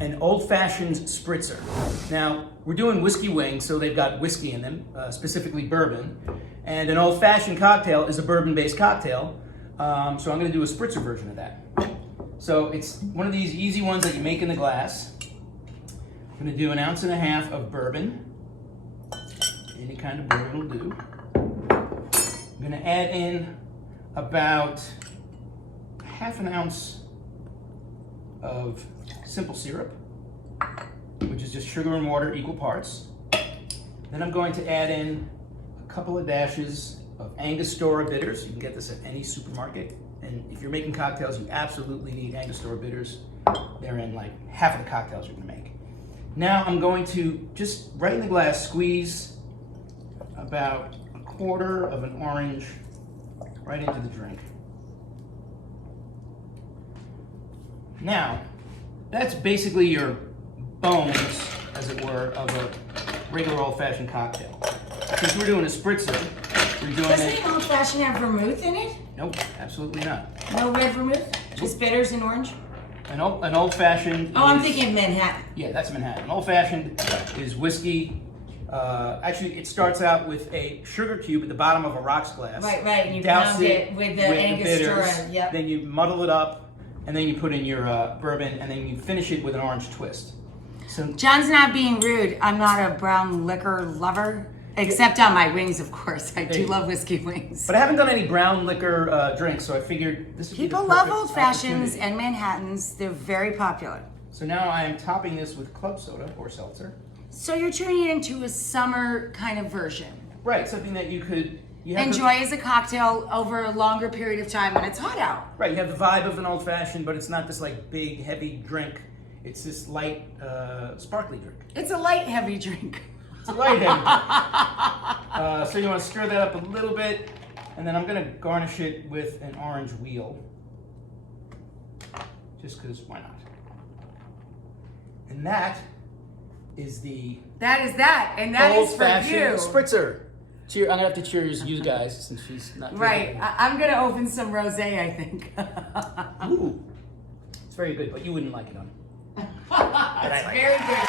an old-fashioned Spritzer. Now, we're doing whiskey wings, so they've got whiskey in them, specifically bourbon. And an old-fashioned cocktail is a bourbon-based cocktail, so I'm going to do a Spritzer version of that. So it's one of these easy ones that you make in the glass. I'm going to do 1.5 ounces of bourbon. Any kind of bourbon will do. I'm going to add in about 1/2 ounce of simple syrup, which is just sugar and water, equal parts. Then I'm going to add in a couple of dashes of angostura bitters. You can get this at any supermarket. And if you're making cocktails, you absolutely need angostura bitters. They're in like half of the cocktails you're gonna make. Now I'm going to just right in the glass squeeze about 1/4 of an orange right into the drink. Now, that's basically your bones, as it were, of a regular old-fashioned cocktail. Since we're doing a Spritzer, we're doing Doesn't an old-fashioned have vermouth in it? Nope, absolutely not. No red vermouth? Just bitters and orange? An old-fashioned Oh, I'm thinking of Manhattan. Yeah, that's Manhattan. An old-fashioned is whiskey. Actually, it starts out with a sugar cube at the bottom of a rocks glass. Right, and you douse pound it with the angostura. bitters, Yep. Then you muddle it up, and then you put in your bourbon, and then you finish it with an orange twist. So John's not being rude. I'm not a brown liquor lover, except on my wings, of course. I do love whiskey wings. But I haven't done any brown liquor drinks, so I figured this would be the People love perfect old fashions opportunity. and Manhattans. They're very popular. So now I am topping this with club soda or seltzer. So you're turning it into a summer kind of version. Right, something that you could Enjoy as a cocktail over a longer period of time when it's hot out. Right, you have the vibe of an old fashioned, but it's not this like big, heavy drink. It's this light, sparkly drink. It's a light, heavy drink. It's a light, heavy drink. So you want to stir that up a little bit, and then I'm going to garnish it with an orange wheel. Just because, why not? And that is the That is that, and that is for you. old-fashioned Spritzer. Cheer! I'm gonna have to cheers you guys since she's not. Right, I'm gonna open some rosé, I think. Ooh, it's very good, but you wouldn't like it on. It's very good.